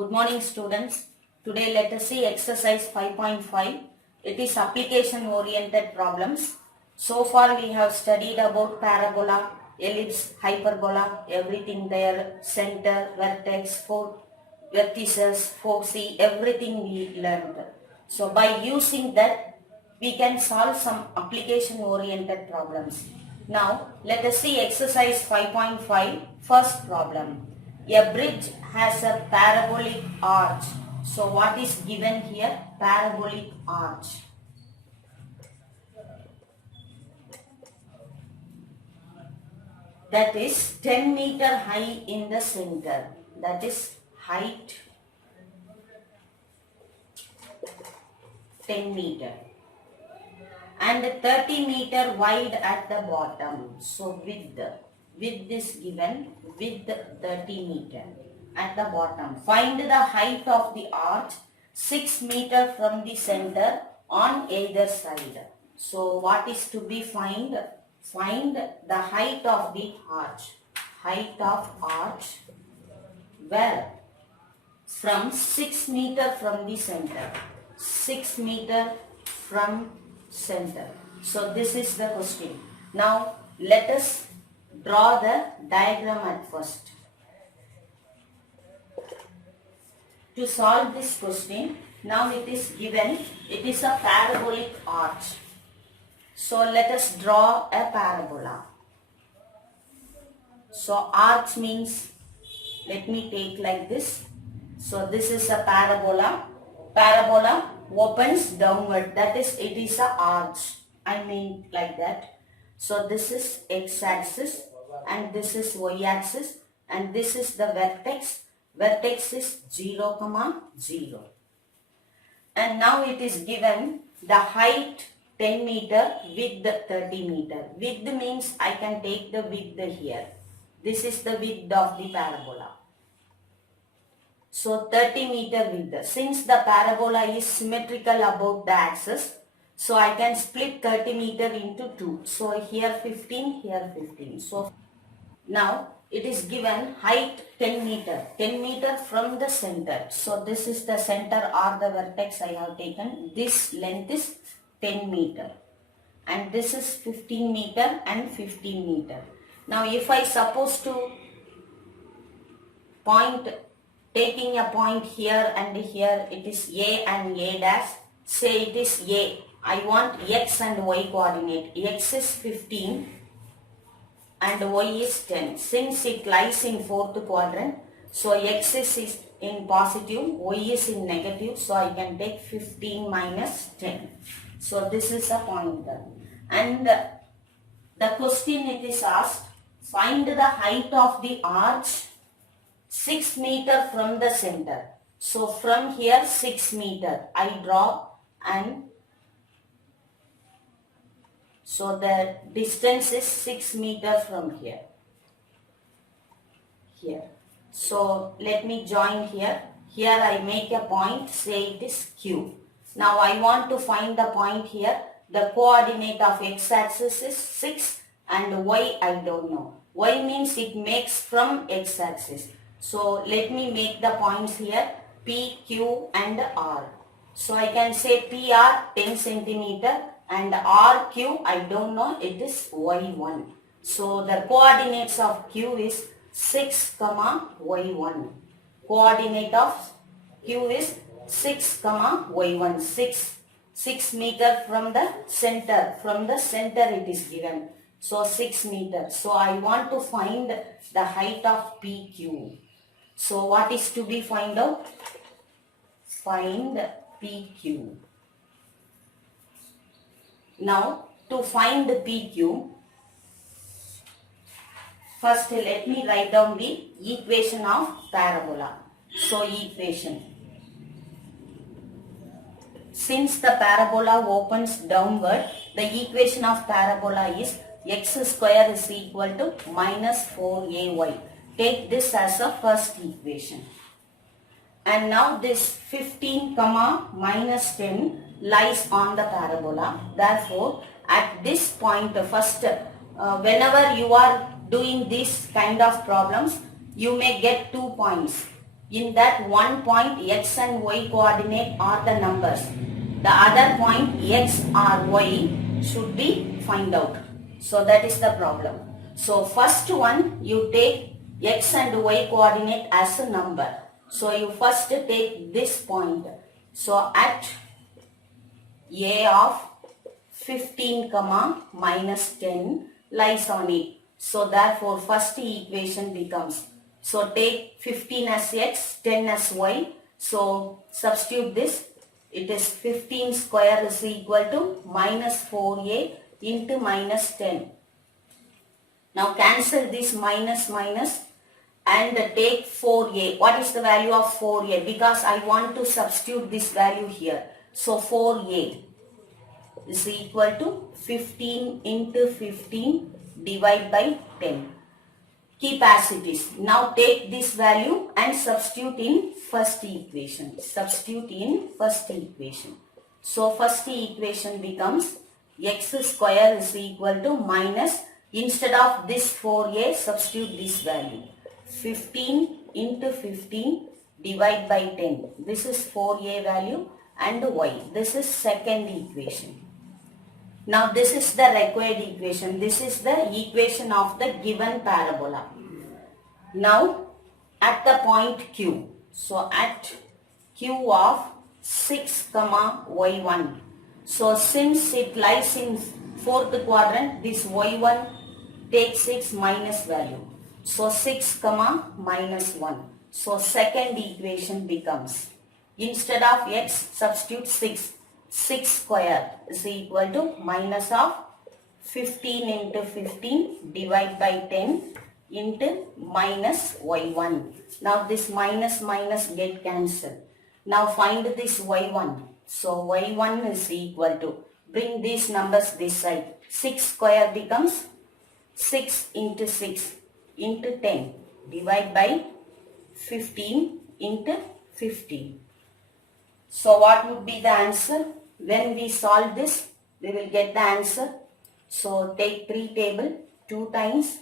Good morning students. Today let us see exercise 5.5. It is application oriented problems. So far we have studied about parabola, ellipse, hyperbola, everything there, center, vertex, vertices, foci, everything we learned. So by using that we can solve some application oriented problems. Now let us see exercise 5.5, first problem. A bridge has a parabolic arch. So what is given here? Parabolic arch. That is 10 meter high in the center. That is height 10 meter. And 30 meter wide at the bottom. So width is given, width 30 meter at the bottom. Find the height of the arch 6 meter from the center on either side. So what is to be find? Find the height of the arch. Height of arch where? From 6 meter from the center. 6 meter from center. So this is the question. Now let us draw the diagram at first. To solve this question, now it is given, it is a parabolic arch. So let us draw a parabola. So arch means, let me take like this. So this is a parabola. Parabola opens downward, that is, it is a arch. I mean like that. So this is x-axis and this is y-axis and this is the vertex. Vertex is 0, 0. And now it is given the height 10 meter, width 30 meter. Width means I can take the width here. This is the width of the parabola. So 30 meter width. Since the parabola is symmetrical about the axis, so I can split 30 meter into 2. So here 15, here 15. So now it is given height 10 meter. 10 meter from the center. So this is the center or the vertex I have taken. This length is 10 meter. And this is 15 meter and 15 meter. Now if I suppose to point, taking a point here and here, it is A and A dash. Say it is A. I want X and Y coordinate. X is 15 and Y is 10. Since it lies in fourth quadrant, so X is in positive, Y is in negative. So I can take 15 minus 10. So this is a pointer. And the question it is asked, find the height of the arch 6 meter from the center. So from here 6 meter I draw, and so the distance is 6 meter from here. Here. So let me join here. Here I make a point, say it is Q. Now I want to find the point here. The coordinate of x-axis is 6 and y I don't know. Y means it makes from x-axis. So let me make the points here P, Q and R. So I can say PR 10 centimeter and RQ I don't know, it is Y1. So the coordinates of Q is 6, Y1. Coordinate of Q is 6, Y1. 6 meter from the center. From the center it is given. So 6 meter. So I want to find the height of PQ. So what is to be find out? Find PQ. Now to find the PQ, first let me write down the equation of parabola. So equation. Since the parabola opens downward, the equation of parabola is x square is equal to minus 4ay. Take this as a first equation. And now this 15, minus 10 lies on the parabola. Therefore, at this point, first, whenever you are doing this kind of problems, you may get 2 points. In that one point x and y coordinate are the numbers. The other point x or y should be find out. So that is the problem. So first one you take x and y coordinate as a number. So you first take this point. So at a of 15 comma minus 10 lies on it. So therefore first equation becomes, so take 15 as x, 10 as y. So substitute this. It is 15 square is equal to minus 4a into minus 10. Now cancel this minus minus and take 4a. What is the value of 4a? Because I want to substitute this value here. So 4a is equal to 15 into 15 divided by 10. Keep as it is. Now take this value and substitute in first equation. Substitute in first equation. So first equation becomes x square is equal to minus, instead of this 4a, substitute this value. 15 into 15 divided by 10. This is 4a value and y. This is second equation. Now this is the required equation. This is the equation of the given parabola. Now at the point Q. So at Q of 6 comma y1. So since it lies in fourth quadrant, this y1 takes 6 minus value. So 6 comma minus 1. So second equation becomes, instead of x, substitute 6. 6 square is equal to minus of 15 into 15 divided by 10 into minus y1. Now this minus minus get cancelled. Now find this y1. So y1 is equal to, bring these numbers this side. 6 square becomes 6 into 6 into 10 divided by 15 into 15. So what would be the answer? When we solve this, we will get the answer. So take 3 table, 2 times,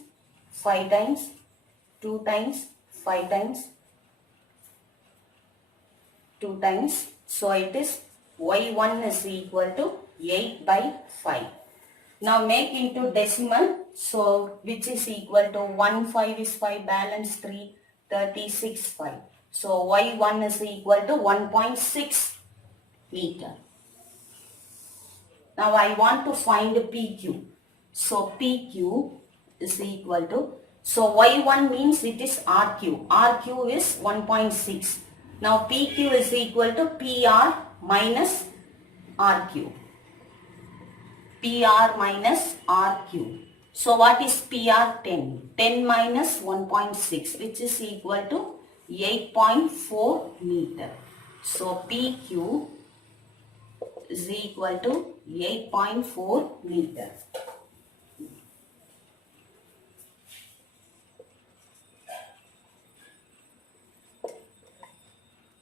5 times, 2 times, 5 times, 2 times. So it is y1 is equal to 8 by 5. Now make into decimal. So which is equal to 1 5 is 5, balance 3, 36 5. So y1 is equal to 1.6 meter. Now I want to find PQ. So PQ is equal to, so y1 means it is RQ. RQ is 1.6. Now PQ is equal to PR minus RQ. PR minus RQ. So what is PR? 10. 10 minus 1.6, which is equal to 8.4 meter. So PQ is equal to 8.4 meter.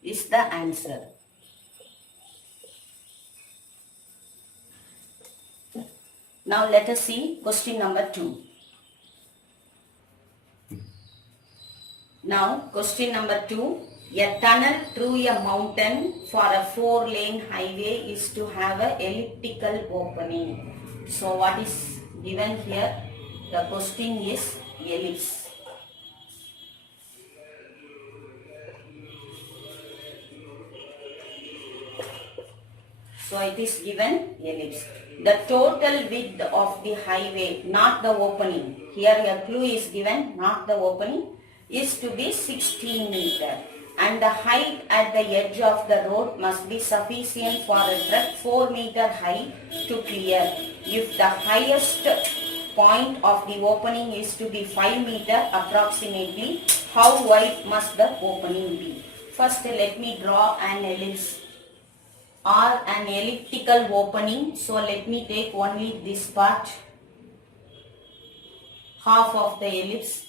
Is the answer. Now let us see question number 2. Now question number 2. A tunnel through a mountain for a 4-lane highway is to have an elliptical opening. So what is given here? The question is ellipse. So it is given ellipse. The total width of the highway, not the opening. Here a clue is given, not the opening, is to be 16 meter. And the height at the edge of the road must be sufficient for a truck 4 meter high to clear. If the highest point of the opening is to be 5 meter approximately, how wide must the opening be? First let me draw an ellipse or an elliptical opening. So let me take only this part, half of the ellipse.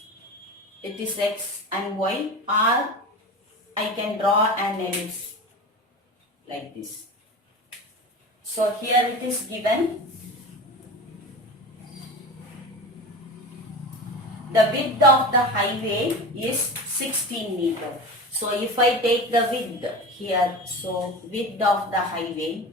It is x and y, or I can draw an ellipse like this. So here it is given. The width of the highway is 16 meter. So if I take the width here, so width of the highway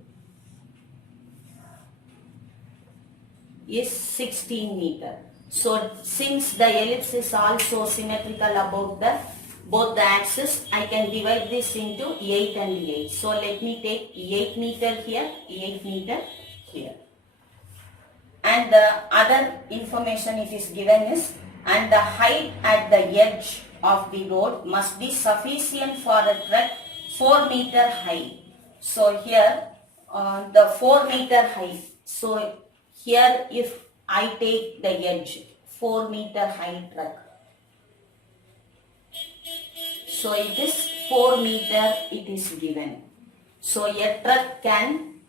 is 16 meter. So since the ellipse is also symmetrical about the both the axes, I can divide this into 8 and 8. So let me take 8 meter here, 8 meter here. And the other information it is given is, and the height at the edge of the road must be sufficient for a truck 4 meter high. So here the 4 meter height. So here if I take the edge 4 meter high truck. So it is 4 meter it is given. So a truck can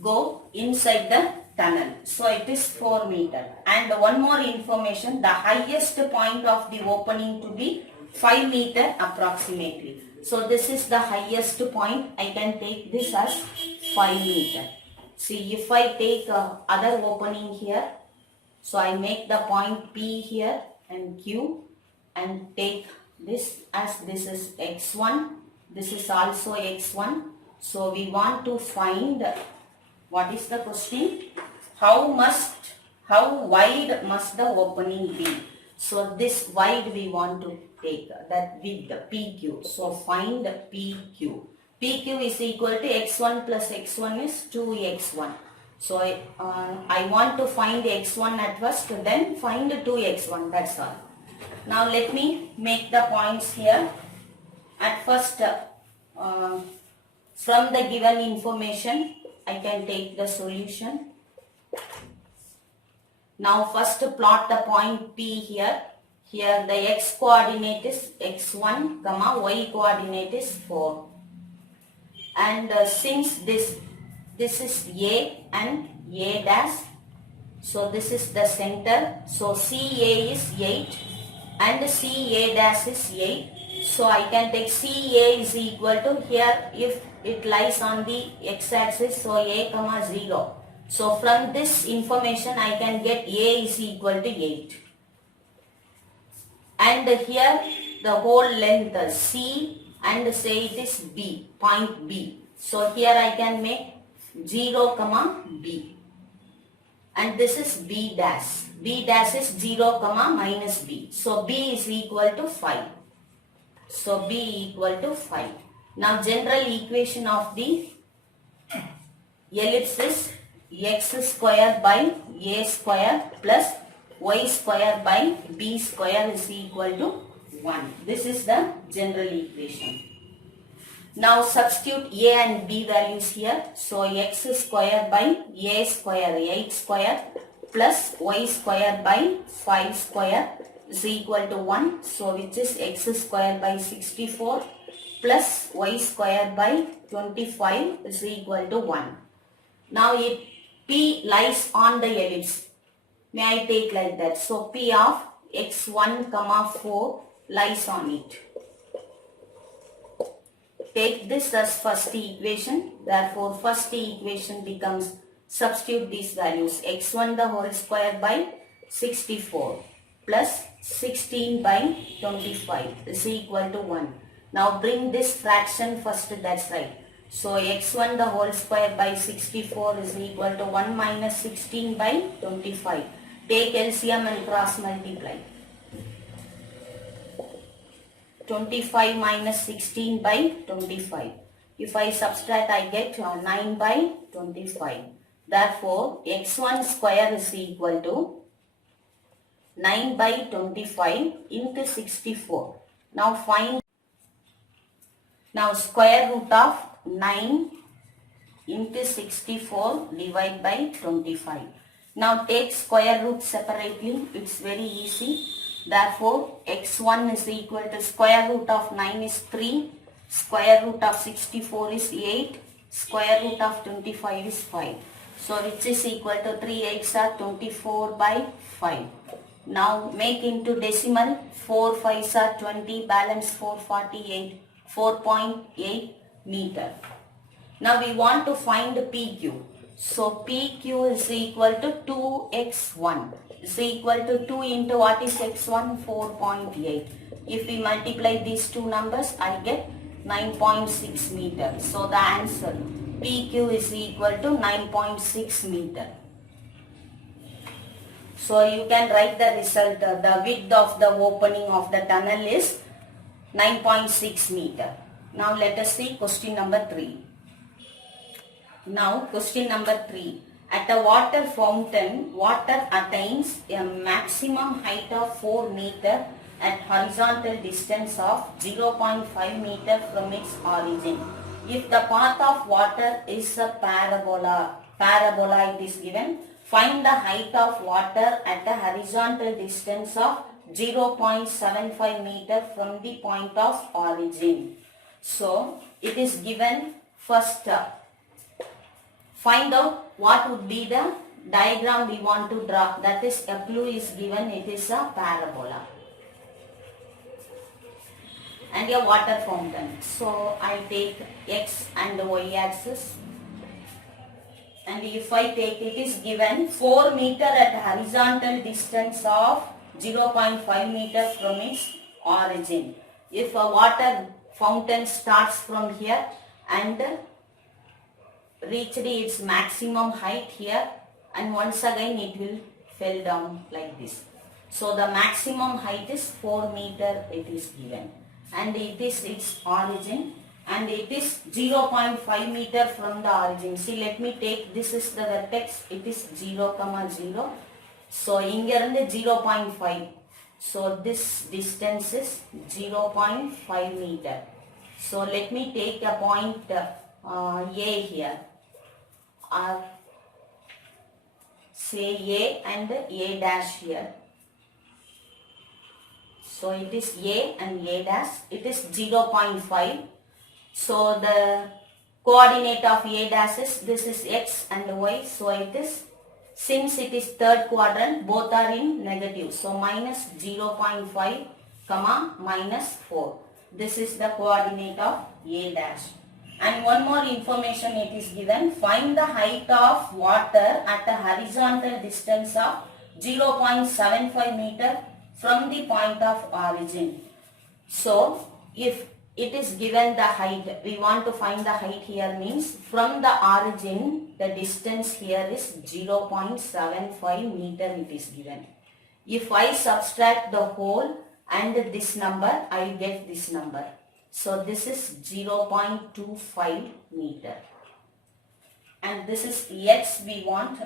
go inside the tunnel. So it is 4 meter. And one more information, the highest point of the opening to be 5 meter approximately. So this is the highest point. I can take this as 5 meter. See, if I take other opening here, so I make the point P here and Q and take this as this is x1, this is also x1. So we want to find, what is the question? How wide must the opening be? So this wide we want to take, that width PQ. So find PQ. PQ is equal to x1 plus x1 is 2x1. So I want to find x1 at first, then find 2x1, that's all. Now let me make the points here. At first, from the given information, I can take the solution. Now first plot the point P here. Here the x coordinate is x1, y coordinate is 4. And since this is A and A dash, so this is the center. So CA is 8 and CA dash is 8. So I can take CA is equal to, here if it lies on the x-axis, so A, 0. So from this information I can get A is equal to 8. And here the whole length C, and say it is B, point B. So here I can make 0, B. And this is B dash. B dash is 0, minus B. So B is equal to 5. So B equal to 5. Now general equation of the ellipse is x square by a square plus y square by b square is equal to 1. This is the general equation. Now substitute a and b values here. So x square by a square, 8 square plus y square by 5 square is equal to 1. So which is x square by 64 plus y square by 25 is equal to 1. Now if P lies on the ellipse, may I take like that? So P of x1, 4 lies on it. Take this as first equation. Therefore first equation becomes, substitute these values, x1 the whole square by 64 plus 16 by 25 is equal to 1. Now bring this fraction first, that's right. So x1 the whole square by 64 is equal to 1 minus 16 by 25. Take LCM and cross multiply. 25 minus 16 by 25. If I subtract, I get 9 by 25. Therefore, x1 square is equal to 9 by 25 into 64. Now find, now square root of 9 into 64 divided by 25. Now take square root separately. It's very easy. Therefore, x1 is equal to square root of 9 is 3, square root of 64 is 8, square root of 25 is 5. So which is equal to 3 8s are 24 by 5. Now make into decimal, 4 5s are 20, balance 448, 4.8 meter. Now we want to find PQ. So PQ is equal to 2x1 is equal to 2 into what is x1? 4.8. If we multiply these two numbers, I get 9.6 meter. So the answer PQ is equal to 9.6 meter. So you can write the result. The width of the opening of the tunnel is 9.6 meter. Now let us see question number 3. Now question number 3. At a water fountain, water attains a maximum height of 4 meter at horizontal distance of 0.5 meter from its origin. If the path of water is a parabola it is given. Find the height of water at a horizontal distance of 0.75 meter from the point of origin. So it is given first. Find out what would be the diagram we want to draw. That is, a clue is given, it is a parabola and a water fountain. So I take x and y axis, and if I take, it is given 4 meter at horizontal distance of 0.5 meter from its origin. If a water fountain starts from here and reached its maximum height here, and once again it will fell down like this. So the maximum height is 4 meter it is given, and it is its origin, and it is 0.5 meter from the origin. See, let me take, this is the vertex, it is 0, 0. So ingerundu 0.5. So this distance is 0.5 meter. So let me take a point A here, or say A and A dash here. So it is A and A dash, it is 0.5. So the coordinate of A dash is, this is x and y. So it is, since it is third quadrant, both are in negative. So minus 0.5 comma minus 4. This is the coordinate of A dash. And one more information it is given. Find the height of water at a horizontal distance of 0.75 meter from the point of origin. So if it is given the height, we want to find the height here, means from the origin the distance here is 0.75 meter it is given. If I subtract the whole and this number, I will get this number. So this is 0.25 meter, and this is x we want.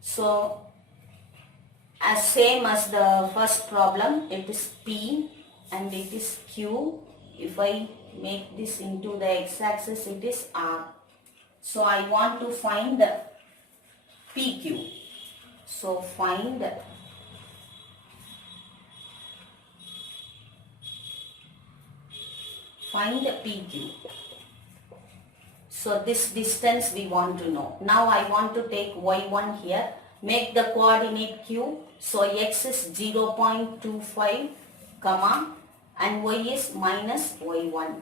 So as same as the first problem, it is P and it is Q. If I make this into the x-axis, it is R. So I want to find PQ. So find PQ. So this distance we want to know. Now I want to take y1 here. Make the coordinate Q. So x is 0.25 comma and y is minus y1.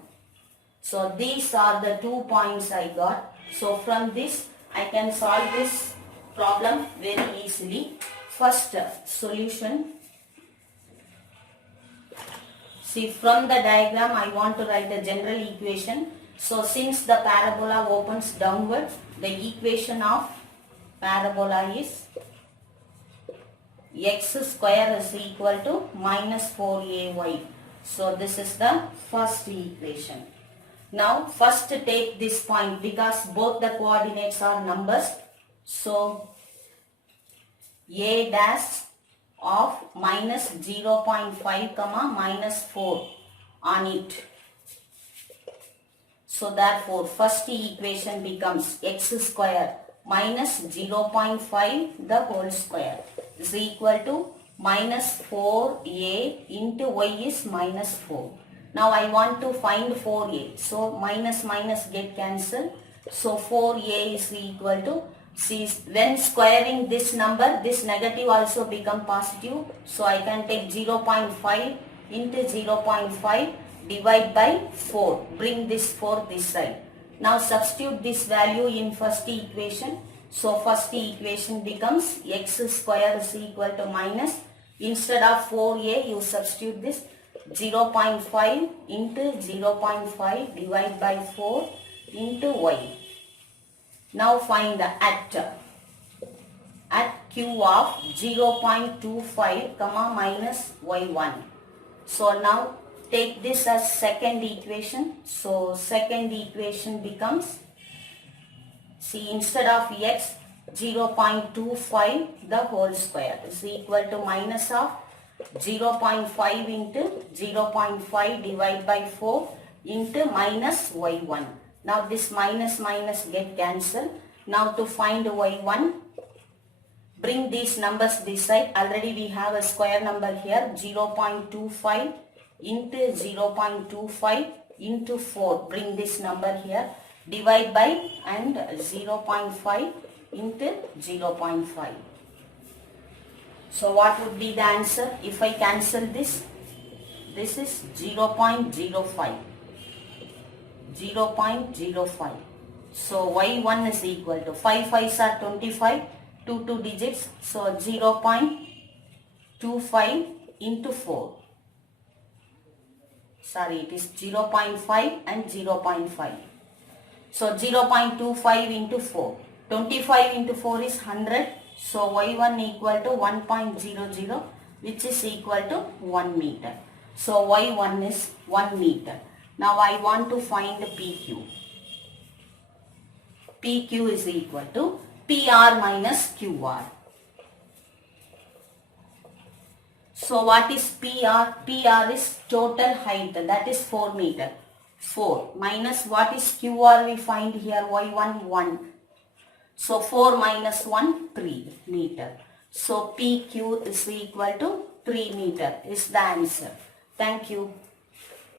So these are the 2 points I got. So from this I can solve this problem very easily. First solution. See, from the diagram I want to write the general equation. So since the parabola opens downwards, the equation of parabola is x square is equal to minus 4ay. So this is the first equation. Now first take this point because both the coordinates are numbers. So a dash of minus 0.5 comma minus 4 on it. So therefore first equation becomes x square minus 0.5 the whole square is equal to minus 4a into y is minus 4. Now I want to find 4a. So minus minus get cancelled. So 4a is equal to, see, when squaring this number, this negative also become positive. So I can take 0.5 into 0.5 divide by 4. Bring this 4 this side. Now substitute this value in first equation. So first equation becomes x square is equal to minus Instead of 4a, you substitute this 0.5 into 0.5 divided by 4 into y. Now find the at q of 0.25 comma minus y1. So now take this as second equation. So second equation becomes, see, instead of x, 0.25 the whole square is equal to minus of 0.5 into 0.5 divided by 4 into minus y1. Now this minus get cancelled. Now to find y1, bring these numbers this side. Already we have a square number here, 0.25 into 0.25 into 4. Bring this number here. Divide by and 0.5 into 0.5. So what would be the answer? If I cancel this is 0.05. 0.05. So y1 is equal to 5 5s are 25, 2 digits. So 0.25 into 4. Sorry, it is 0.5 and 0.5. So 0.25 into 4. 25 into 4 is 100. So y1 equal to 1.00, which is equal to 1 meter. So y1 is 1 meter. Now I want to find PQ. PQ is equal to PR minus QR. So what is PR? PR is total height, that is 4 meter. 4 minus what is QR we find here, y1 1. So 4 minus 1, 3 meter. So PQ is equal to 3 meter is the answer. Thank you.